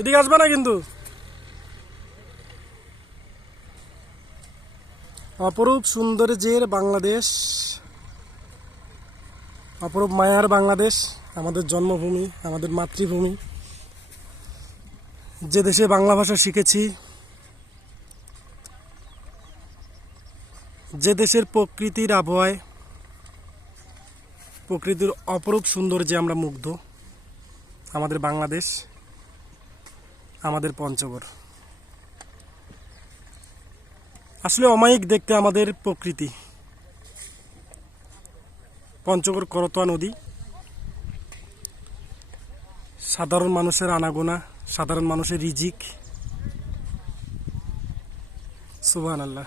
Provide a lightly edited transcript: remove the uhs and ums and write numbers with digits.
এদিকে আসবে না কিন্তু। অপরূপ সৌন্দর্যের বাংলাদেশ, অপরূপ মায়ার বাংলাদেশ, আমাদের জন্মভূমি, আমাদের মাতৃভূমি, যে দেশে বাংলা ভাষা শিখেছি, যে দেশের প্রকৃতির আবহাওয়ায়, প্রকৃতির অপরূপ সৌন্দর্যে আমরা মুগ্ধ, আমাদের বাংলাদেশ, আমাদের পঞ্চগড়। আসলে অমায়িক দেখতে আমাদের প্রকৃতি। পঞ্চগড় করতোয়া নদী, সাধারণ মানুষের আনাগোনা, সাধারণ মানুষের রিজিক। সুবহানাল্লাহ।